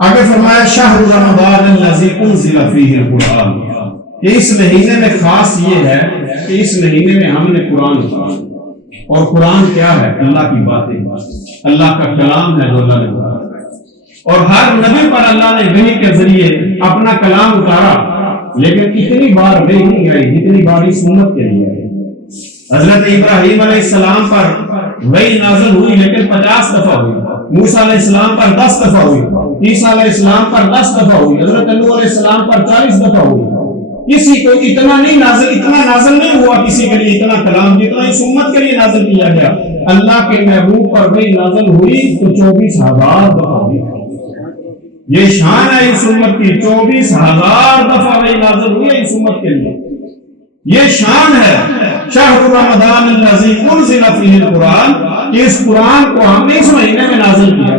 آگے فرمایا شہر رمضان الذی انزل فیہ القرآن، کہ اس مہینے میں خاص یہ ہے کہ اس مہینے میں ہم نے قرآن اتارا، اور قرآن کیا ہے؟ اللہ کی باتیں، اللہ کا کلام ہے جو اللہ نے اتارا، اور ہر نبی پر اللہ نے وحی کے ذریعے اپنا کلام اتارا، لیکن اتنی بار وحی نہیں آئی جتنی بار اس امت کے لیے آئی۔ حضرت ابراہیم علیہ السلام پر وحی نازل ہوئی لیکن 50 دفعہ ہوئی، موسیٰ علیہ السلام پر 10 دفعہ ہوئی، عیسیٰ علیہ السلام پر 10 دفعہ ہوئی، حضرت نوح علیہ السلام پر 40 دفعہ ہوئی۔ کسی کو اتنا نازل نہیں ہوا کسی کے لیے اتنا کلام جتنا اس امت کے لیے نازل کیا گیا۔ اللہ کے محبوب پر وحی نازل ہوئی تو 24,000 دفعہ ہوئی۔ یہ شان ہے اس امت کی، 24,000 دفعہ وحی نازل ہوئی ہے اس امت کے لیے، یہ شان ہے۔ شہر رمضان الذی انزل فیہ القرآن، کہ اس قرآن کو ہم نے اس مہینے میں نازل کیا،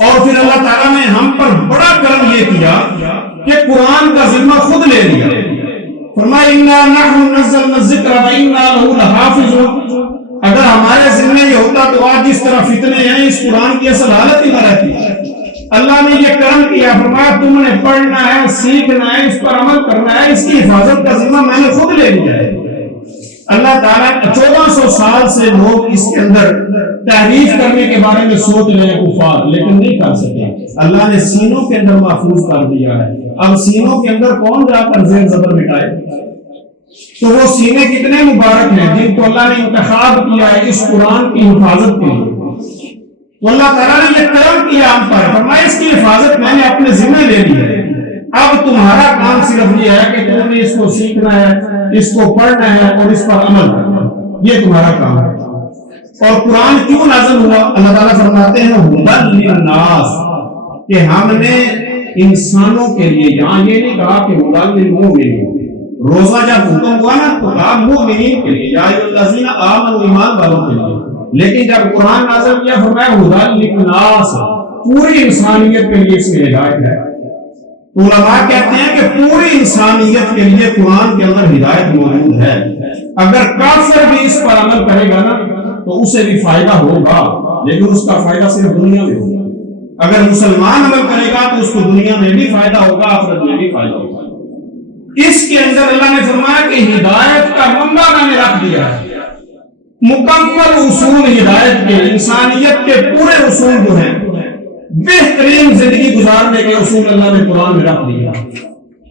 اور پھر اللہ تعالیٰ نے ہم پر بڑا کرم یہ کیا کہ قرآن کا ذمہ خود لے لیا۔ فرمایا انا نحن نزلنا الذکر وانا لہ لحافظون، اگر ہمارے ذمہ یہ ہوتا تو آج جس طرح فتنے ہیں اس قرآن کی اصل حالت ہی نہ رہتی۔ اللہ نے یہ کرم کیا، فرمایا تم نے پڑھنا ہے، سیکھنا ہے، اس پر عمل کرنا ہے، اس کی حفاظت کا ذمہ میں نے خود لے لیا ہے۔ اللہ تعالیٰ 1400 سال سے لوگ اس کے اندر تحریف کرنے کے بارے میں سوچ رہے ہیں کفار، لیکن نہیں کر سکے۔ اللہ نے سینوں کے اندر محفوظ کر دیا ہے۔ اب سینوں کے اندر کون جا کر زیر زبر مٹائے؟ تو وہ سینے کتنے مبارک ہیں جن کو اللہ نے انتخاب کیا ہے اس قرآن کی حفاظت کے لیے۔ تو اللہ تعالیٰ نے یہ کرم کیا ہم پر، فرمایا اس کی حفاظت میں نے اپنے ذمہ لے لی ہے۔ اب تمہارا کام صرف یہ ہے کہ تم نے اس کو سیکھنا ہے، اس کو پڑھنا ہے اور اس پر عمل کرنا ہے، یہ تمہارا کام ہے۔ اور قرآن کیوں نازل ہوا؟ اللہ تعالیٰ فرماتے ہیں ہدی للناس، کہ ہم نے انسانوں کے لیے، یہاں یہ نہیں کہا کہ ہدی للمؤمنین، روزہ جب حکم ہوا نا تو کہا مومنین کے لیے، یا ایھا الذین آمنوا، ایمان والوں کے لیے، لیکن جب قرآن نازل کیا فرمایا ہدی للناس، پوری انسانیت کے لیے اس میں ہدایت ہے۔ علماء کہتے ہیں کہ پوری انسانیت کے لیے قرآن کے اندر ہدایت موجود ہے۔ اگر کافر بھی اس پر عمل کرے گا نا تو اسے بھی فائدہ ہوگا، لیکن اس کا فائدہ صرف دنیا میں ہوگا۔ اگر مسلمان عمل کرے گا تو اس کو دنیا میں بھی فائدہ ہوگا، آخرت میں بھی فائدہ ہوگا۔ اس کے اندر اللہ نے فرمایا کہ ہدایت کا منبع میں نے رکھ دیا ہے، مکمل اصول ہدایت کے، انسانیت کے پورے اصول جو ہیں، بہترین زندگی گزارنے کے اصول اللہ نے قرآن میں رکھ دیا۔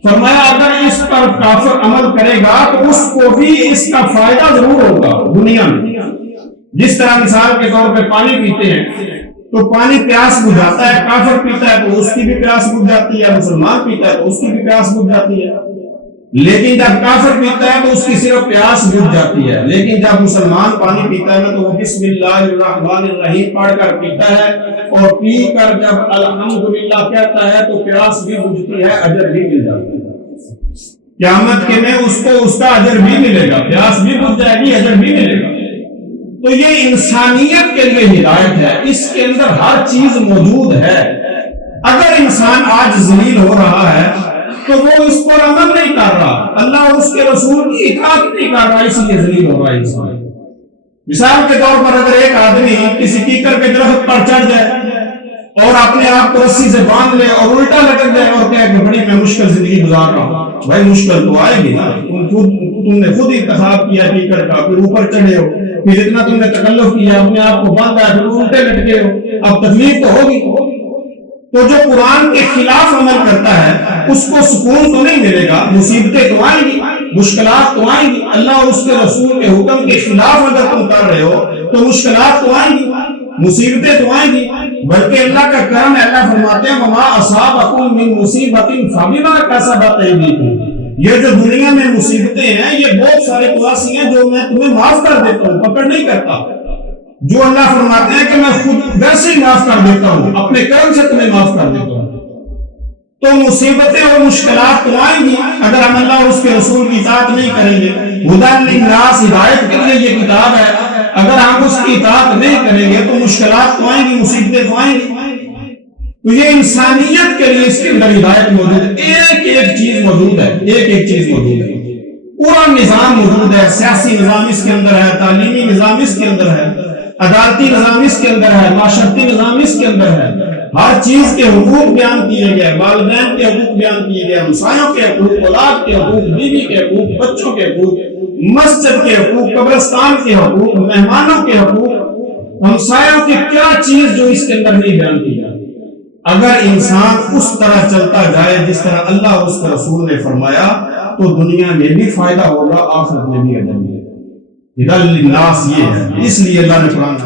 فرمایا اگر اس پر کافر عمل کرے گا تو اس کو بھی اس کا فائدہ ضرور ہوگا دنیا میں۔ جس طرح مثال کے طور پہ پانی پیتے ہیں تو پانی پیاس بجھاتا ہے، کافر پیتا ہے تو اس کی بھی پیاس بجھ جاتی ہے، مسلمان پیتا ہے تو اس کی بھی پیاس بجھ جاتی ہے۔ لیکن جب کافر پیتا ہے تو اس کی صرف پیاس بجھ جاتی ہے، لیکن جب مسلمان پانی پیتا ہے نا تو وہ بسم اللہ الرحمن الرحیم پڑھ کر پیتا ہے، اور پی کر جب الحمدللہ کہتا ہے تو پیاس بھی بجھتی ہے، اجر بھی مل جاتا ہے۔ قیامت کے میں اس کو اس کا اجر بھی ملے گا، پیاس بھی بجھ جائے گی، اجر بھی ملے گا۔ تو یہ انسانیت کے لیے ہدایت ہے، اس کے اندر ہر چیز موجود ہے۔ اگر انسان آج ذلیل ہو رہا ہے تو وہ اس پر عمل نہیں کر رہا، اللہ اور اس کے رسول کی اطاعت نہیں کر رہا، اس لیے ذلیل ہو رہا ہے انسان۔ مثال کے طور پر اگر ایک آدمی کسی کیکر کے درخت پر چڑھ جائے اور اپنے آپ کو رسی سے باندھ لے اور الٹا لٹک جائے اور کہے کہ بڑی میں مشکل زندگی گزار رہا ہوں، بھائی مشکل تو آئے گی نا، تم نے خود انتخاب کیا کیکر کا، پھر اوپر چڑھے ہو، پھر اتنا تم نے تکلف کیا، اپنے آپ کو باندھا ہے، پھر الٹے لٹکے ہو، اب تکلیف تو ہوگی۔ تو جو قرآن کے خلاف عمل کرتا ہے اس کو سکون تو نہیں ملے گا، مصیبتیں تو آئیں گی، مشکلات تو آئیں گی۔ اللہ اور اس کے رسول کے حکم کے خلاف اگر تم کر رہے ہو تو مشکلات تو آئیں گی، مصیبتیں تو آئیں گی، بلکہ اللہ کا کرم ہے۔ اللہ فرماتے ہیں وما اصابکم من مصیبۃ فبما کسبت ایدیکم، یہ جو دنیا میں مصیبتیں ہیں یہ بہت سارے معاصی ہیں جو میں تمہیں معاف کر دیتا ہوں، پکڑ نہیں کرتا۔ جو اللہ فرماتے ہیں کہ میں خود ویسے ہی معاف کر دیتا ہوں، اپنے کرم سے تمہیں معاف کر دیتا ہوں۔ تو مصیبتیں اور مشکلات تو آئیں گی اگر ہم اللہ اور اس کے رسول کی اطاعت نہیں کریں گے۔ ہدی للناس، ہدایت کے لیے یہ کتاب ہے، اگر ہم اس کی اطاعت نہیں کریں گے تو مشکلات تو آئیں گی، مصیبتیں تو آئیں گی۔ تو یہ انسانیت کے لیے اس کے اندر ہدایت موجود ہے، ایک ایک چیز موجود ہے، ایک ایک چیز موجود ہے، پورا نظام موجود ہے، سیاسی نظام اس کے اندر ہے، تعلیمی نظام اس کے اندر ہے، عدالتی نظام اس کے اندر ہے، معاشرتی نظام اس کے اندر ہے، ہر چیز کے حقوق بیان کیے گئے، والدین کے حقوق بیان کیے گئے، ہمسایوں کے حقوق، اولاد کے حقوق، بیوی کے حقوق، بچوں کے حقوق، مسجد کے حقوق، قبرستان کے حقوق، مہمانوں کے حقوق، ہمسایوں کی کیا چیز جو اس کے اندر نہیں بیان کی جاتی۔ اگر انسان اس طرح چلتا جائے جس طرح اللہ اور اس کے رسول نے فرمایا تو دنیا میں بھی فائدہ ہوگا، آخرت میں بھی اجر ملے گا۔ ہدایۃ للناس یہ ہے، اس لیے اللہ نے قرآن